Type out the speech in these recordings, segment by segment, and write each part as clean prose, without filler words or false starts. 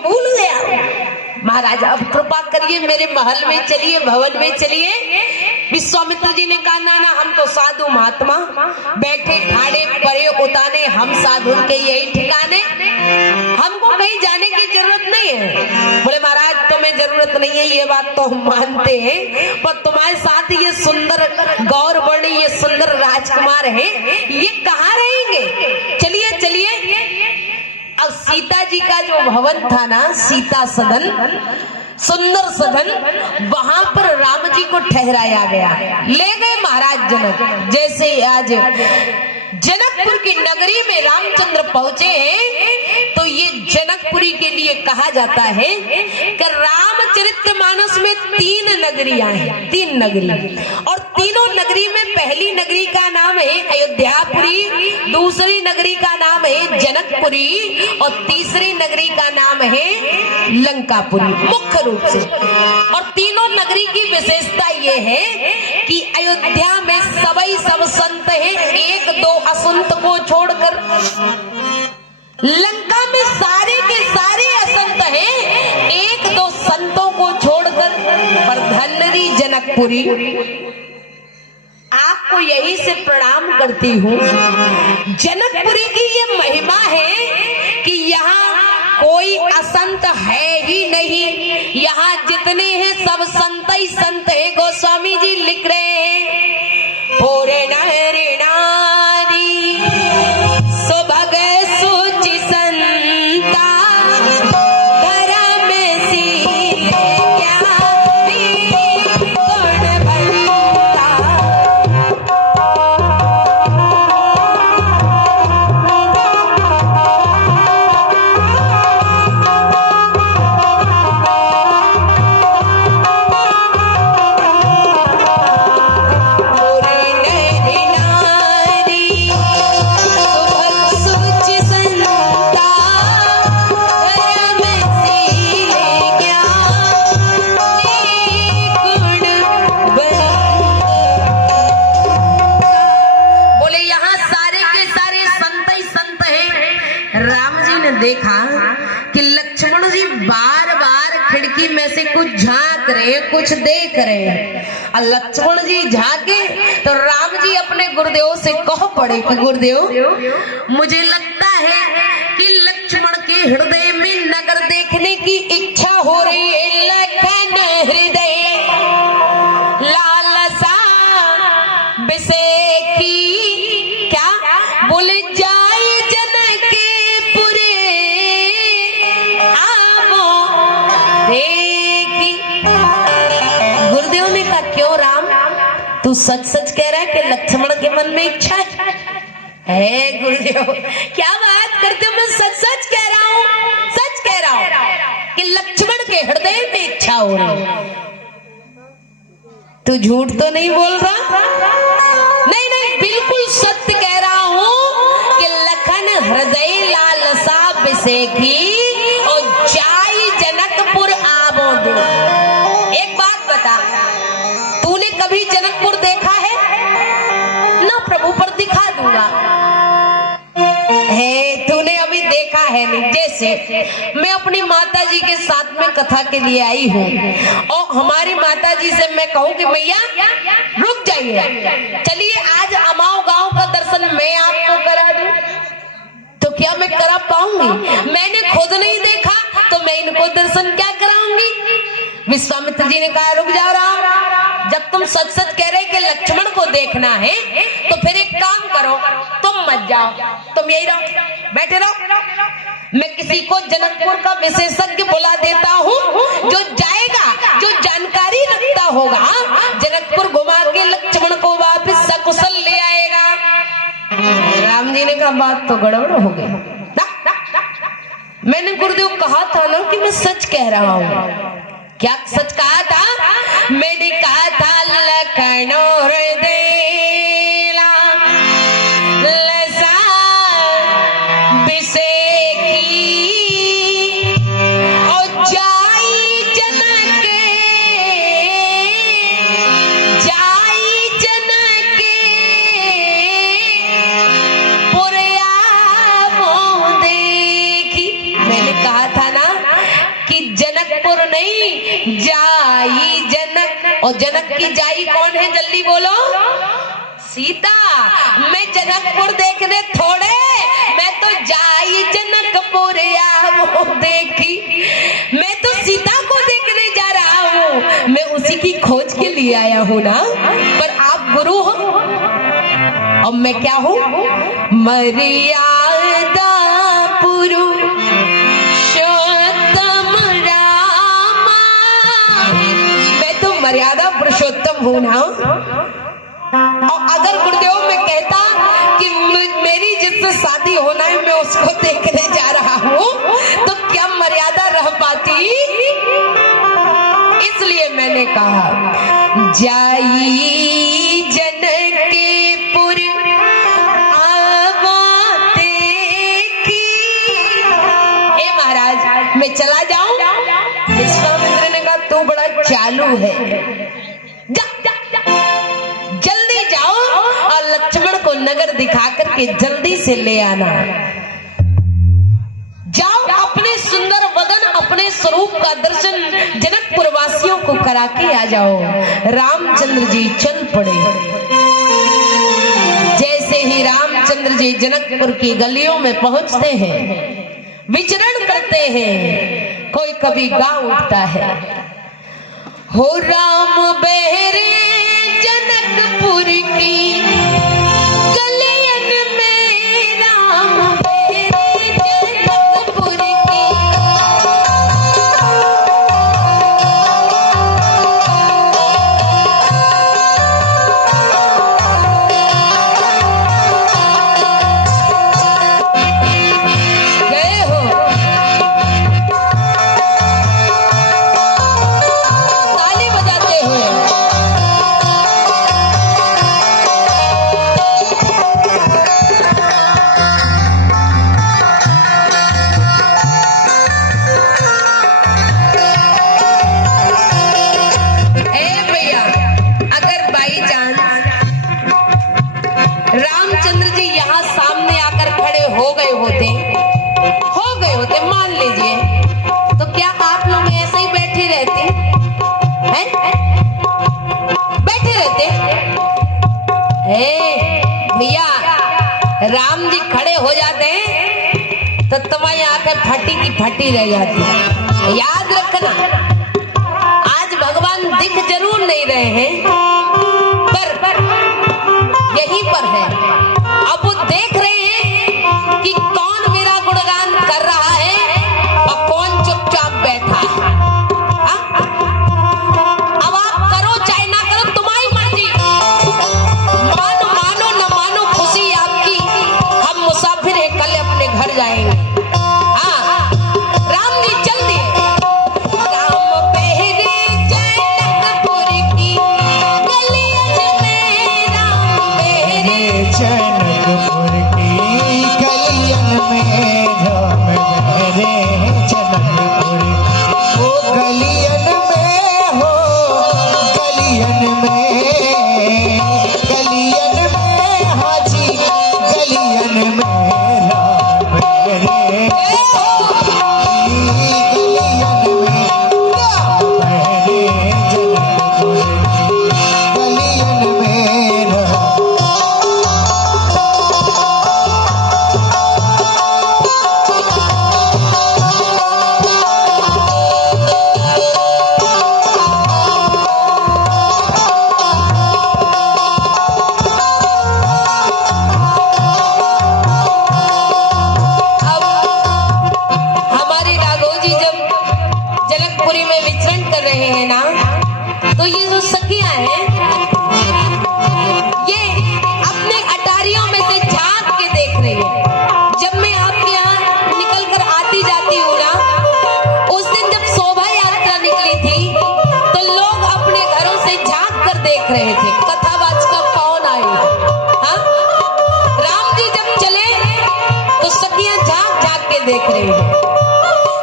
भूल गया। महाराज अब कृपा करिए, मेरे महल में चलिए, भवन में चलिए। विश्वामित्र जी ने कहा ना ना, हम तो साधु महात्मा, बैठे ठाड़े परे उताने, हम साधु के यही ठिकाने, हमको कहीं जाने की जरूरत नहीं है। बोले महाराज तुम्हें जरूरत नहीं है, ये बात तो हम मानते हैं, पर तुम्हारे साथ ये सुंदर गौर वर्ण, ये सुंदर राजकुमार है, ये कहाँ रहेंगे? चलिए चलिए। अब सीता जी का जो भवन था ना, सीता सदन, सुंदर सदन, वहां पर राम जी को ठहराया गया। ले गए महाराज जनक। जैसे आज जनकपुर की नगरी में रामचंद्र पहुंचे हैं, तो ये जनकपुरी के लिए कहा जाता है कि रामचरितमानस में 3 नगरियां हैं, 3 नगरी, और तीनों नगरी में पहली नगरी का नाम है अयोध्यापुरी, दूसरी नगरी का नाम है जनकपुरी, और तीसरी नगरी का नाम है लंकापुरी, मुख्य रूप से। और तीनों नगरी की विशेषता ये है कि अयोध्या में सबई सब संत है, 1-2 असंत को छोड़कर। लंका में सारे के सारे असंत हैं, 1-2 संतों को छोड़कर। पर धन्यरी जनकपुरी, आपको यही से प्रणाम करती हूँ। जनकपुरी की ये महिमा है कि यहाँ कोई असंत है ही नहीं, यहाँ जितने हैं सब संत ही संत है। गोस्वामी जी लिख रहे हैं, पूरे नारी नारी सुभग सुचि संता, धर्म सी ज्ञानी गुण भंता। देखा कि लक्ष्मण जी बार बार खिड़की में से कुछ झांक रहे हैं, कुछ देख रहे हैं। और लक्ष्मण जी झांके तो राम जी अपने गुरुदेव से कह पड़े कि गुरुदेव, मुझे लगता है कि लक्ष्मण के हृदय में नगर देखने की इच्छा हो रही है। लखन हृदय लालसा विषय की, क्या बोले, जाए जनक गुरुदेव ने कहा क्यों राम, तू सच सच कह रहा है कि लक्ष्मण के मन में इच्छा है? गुरुदेव क्या बात करते हो, मैं सच सच कह रहा हूँ, सच कह रहा हूँ कि लक्ष्मण के हृदय में इच्छा हो रही है। तू झूठ तो नहीं बोल रहा? नहीं नहीं, बिल्कुल सत्य कह रहा हूँ कि लखन हृदय लालसा विषय की, और जाई जनकपुर आवो दे। एक बात बता, तूने कभी जनकपुर देखा है? ना प्रभु, पर दिखा दूंगा। है, तूने अभी देखा है नहीं। जैसे मैं अपनी माता जी के साथ में कथा के लिए आई हूँ, और हमारी माता जी से मैं कहूँ कि भैया रुक जाइए, चलिए आज अमाओ गांव का दर्शन मैं आपको करा दूं, तो क्या मैं करा पाऊंगी? मैंने खुद नहीं देखा तो मैं इनको दर्शन क्या कराऊंगी? विश्वामित्र जी ने कहा रुक जाओ राम, जब तुम सच सच कह रहे कि लक्ष्मण को देखना है, तो फिर एक काम करो, तुम मत जाओ, तुम यही रहो, बैठे रहो। मैं किसी को जनकपुर का विशेषज्ञ बुला देता हूँ, जो जाएगा, जो जानकारी रखता होगा, जनकपुर घुमा के लक्ष्मण को वापस सकुशल ले आएगा। राम जी ने कहा बात तो गड़बड़ हो गई। मैंने गुरुदेव कहा था ना कि मैं सच कह रहा हूँ। क्या सच कहा था? मैंने कहा था लखन हृदय लालसा विषय की, और जाई जनक पुर आवो देखी। मैंने कहा था ना जनकपुर नहीं, जाई जनक। और जनक की जाई कौन है, जल्दी बोलो? सीता। मैं जनकपुर देखने थोड़े, मैं तो जाई जनकपुर आओ देखी, मैं तो सीता को देखने जा रहा हूँ, मैं उसी की खोज के लिए आया हूँ ना। पर आप गुरु हो और मैं क्या हूँ? मर्यादा पुरुषोत्तम रामा, मैं तो मर्यादा पुरुषोत्तम हूँ ना। और अगर गुरुदेव मैं कहता कि मेरी जिससे शादी होना है मैं उसको देखने जा रहा हूँ, तो क्या मर्यादा रह पाती? इसलिए मैंने कहा जाई जनकपुर आवा देखी। ए महाराज मैं चला जाऊं? विश्वामित्र ने कहा तू बड़ा चालू है, जा जल्दी जाओ और लक्ष्मण को नगर दिखा करके जल्दी से ले आना। जाओ अपने सुंदर वदन, अपने स्वरूप का दर्शन जनकपुर वासियों को करा के आ जाओ। रामचंद्र जी चल पड़े। जैसे ही रामचंद्र जी जनकपुर की गलियों में पहुंचते हैं, विचरण करते हैं, कोई कभी गा उठता है, हो राम बहरे जनकपुर की गलियन में, राम बहरे जनकपुर की। गए हो ताली बजाते हुए। रामचंद्र जी यहाँ सामने आकर खड़े हो गए होते मान लीजिए, तो क्या आप लोग ऐसे ही बैठे रहते हैं? बैठे रहते? भैया राम जी खड़े हो जाते हैं तो तुम्हारी आंखें फटी की फटी रह जाती है। याद रखना, आज भगवान दिख जरूर नहीं रहे हैं, पर यहीं पर है। अब वो देख रहे हैं कि कौन मेरा गुणगान कर रहा है और कौन चुपचाप बैठा है। अब आप करो चाहे ना करो, तुम्हारी मर्जी, मानो मानो न मानो, खुशी आपकी। हम मुसाफिर हैं, कल अपने घर जाएंगे। राम जी चल दिए। राम बहरे जनकपुर की गलियन में, राम बहरे जनकपुर की गलियन में, राम बहरे जनकपुर। ओ गलियन में हो, गलियन में, गलियन में हाजी, गलियन में राम बहरे। तो ये जो सखियां हैं, ये अपने अटारियों में से झांक के देख रही है। जब मैं आपके यहाँ निकल कर आती जाती हूँ ना, उस दिन जब शोभा यात्रा निकली थी तो लोग अपने घरों से झांक कर देख रहे थे, कथावाच का कौन आई। हाँ, राम जी जब चले तो सखियां झांक झांक के देख रही है।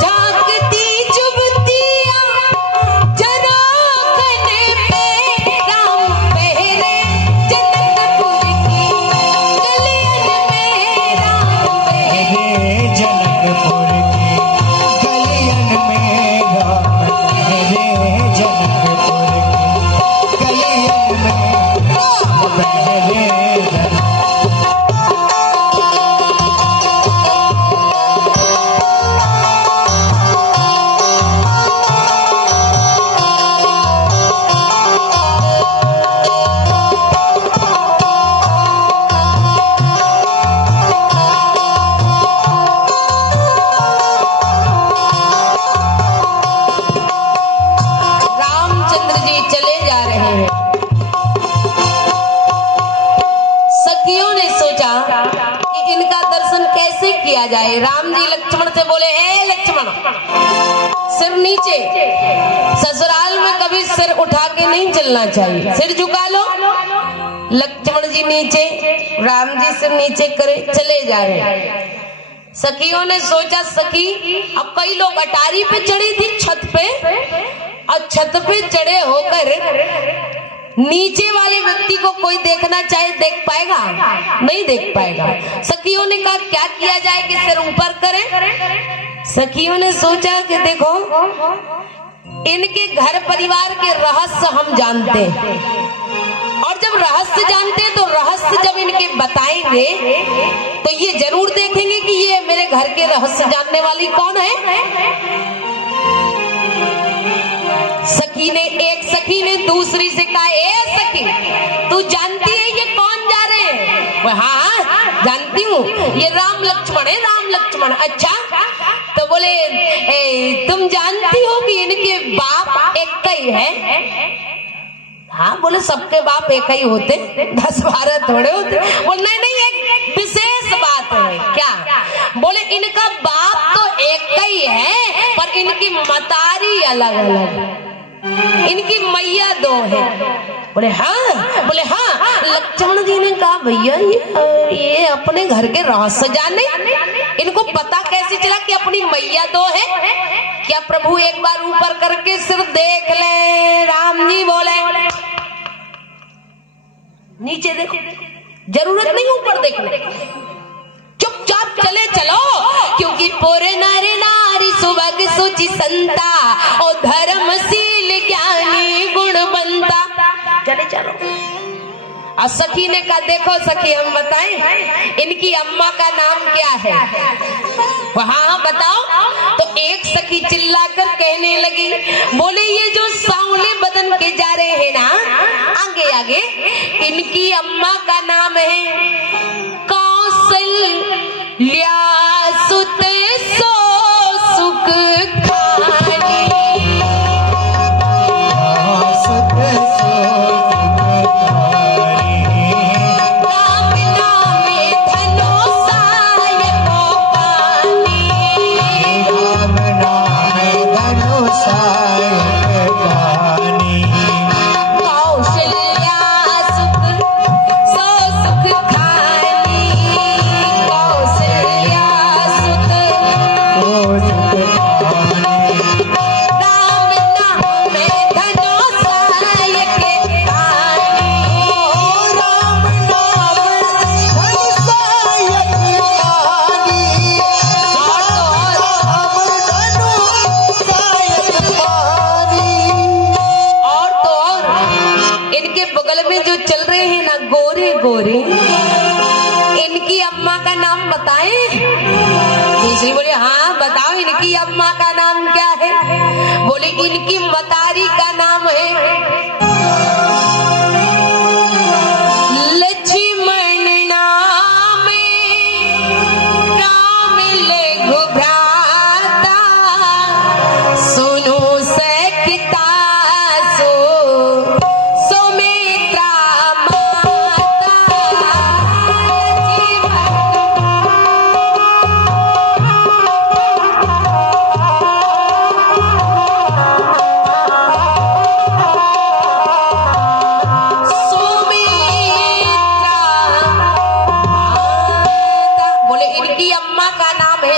झांकती जुबतियां जरा कने पे है। राम जी लक्ष्मण से बोले, ए लक्ष्मण, सिर नीचे। ससुराल में कभी सिर उठा के नहीं चलना चाहिए, सिर झुका लो। लक्ष्मण जी नीचे, राम जी सिर नीचे करे, चले जा रहे। सखियों ने सोचा, सखी अब कई लोग अटारी पे चढ़ी थी छत पे, और छत पे चढ़े होकर नीचे वाले व्यक्ति को कोई देखना चाहे देख पाएगा? नहीं देख पाएगा। सखियों ने कहा क्या किया जाए कि सिर ऊपर करें? सखियों ने सोचा कि देखो, इनके घर परिवार के रहस्य हम जानते हैं, और जब रहस्य जानते हैं तो रहस्य जब इनके बताएंगे तो ये जरूर देखेंगे कि ये मेरे घर के रहस्य जानने वाली कौन है। एक सखी ने दूसरी से कहा, ए सखी, तू जानती है ये कौन जा रहे हैं? वो हाँ जानती हूँ, ये राम लक्ष्मण है, राम लक्ष्मण। अच्छा, तो बोले तुम जानती हो कि इनके बाप एक ही है? हाँ, बोले सबके बाप एक ही होते, 10-12 थोड़े होते। बोले नहीं, एक विशेष बात है। क्या? बोले इनका बाप तो एक ही है, पर इनकी मतारी अलग अलग, इनकी मैया 2 है। बोले हाँ, बोले हाँ। लक्ष्मण जी ने कहा, भैया ये अपने घर के रहस्य जाने, इनको पता कैसे चला कि अपनी मैया 2 है? क्या प्रभु एक बार ऊपर करके सिर देख ले? राम जी बोले, नीचे देखो, जरूरत नहीं ऊपर देखने, चुपचाप चले चलो, क्योंकि पूरे नारे नारी सुबह सुचि संता और धर्मशील ज्ञानी गुणवंता। चले चलो। और सखी ने कहा, देखो सखी, हम बताएं इनकी अम्मा का नाम क्या है? हाँ बताओ। तो एक सखी चिल्लाकर कहने लगी, बोले ये जो सांवले बदन के जा रहे हैं ना आगे आगे, इनकी अम्मा का नाम है कौशल्या सुत सो सुख खानी। गोरे, इनकी अम्मा का नाम बताएं? तीसरी बोले, हाँ बताओ इनकी अम्मा का नाम क्या है? बोले इनकी मतारी का नाम है लक्ष्मण नाम राम लघु भ्राता, सुनो सखिता सो सुमित्रा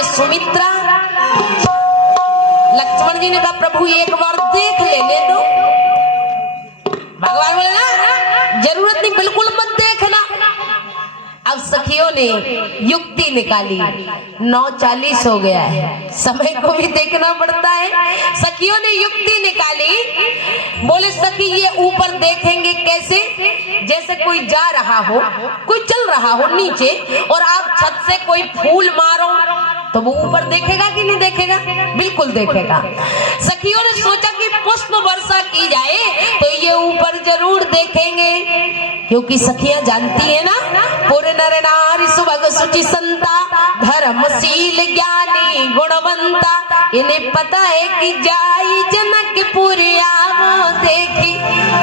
सुमित्रा। लक्ष्मण जी ने कहा, प्रभु एक बार देख लेने दो। भगवान बोले ना, जरूरत नहीं, बिल्कुल मत देखना। अब सखियों ने युक्ति निकाली, 9:40 हो गया है, समय को भी देखना पड़ता है। सखियों ने युक्ति निकाली, बोले सखी ये ऊपर देखेंगे कैसे? जैसे कोई जा रहा हो, कोई चल रहा हो नीचे, और आप छत से कोई फूल मारो तो वो ऊपर देखेगा कि नहीं देखेगा? बिल्कुल देखेगा। सखियों ने सोचा कि पुष्प वर्षा की जाए तो ये ऊपर जरूर देखेंगे, क्योंकि सखियां जानती है ना, पूरे नर नारी सुभग सुचि संता धर्मशील ज्ञानी गुणवंता, इन्हें पता है कि जाई जनकपुर आवो देखी।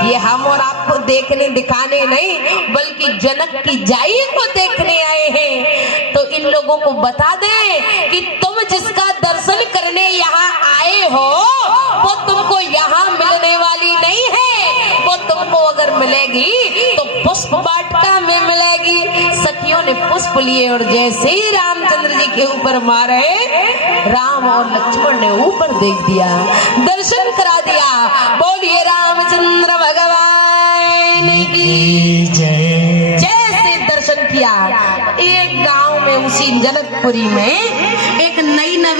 ये हम और आपको देखने दिखाने नहीं, बल्कि जनक की जाई को देखने आए हैं। तो इन लोगों को बता दे कि तुम जिसका दर्शन करने यहाँ आए हो वो तुमको यहाँ मिलने वाली नहीं है। वो तुमको अगर मिलेगी तो पुष्प वाटिका में मिलेगी। सखियों ने पुष्प लिए और जैसे ही रामचंद्र जी के ऊपर मारे, राम और लक्ष्मण ने ऊपर देख दिया, दर्शन करा दिया। बोलिए रामचंद्र भगवान की जय। जैसे दर्शन किया, एक गांव में उसी जनकपुरी में एक नई नवेली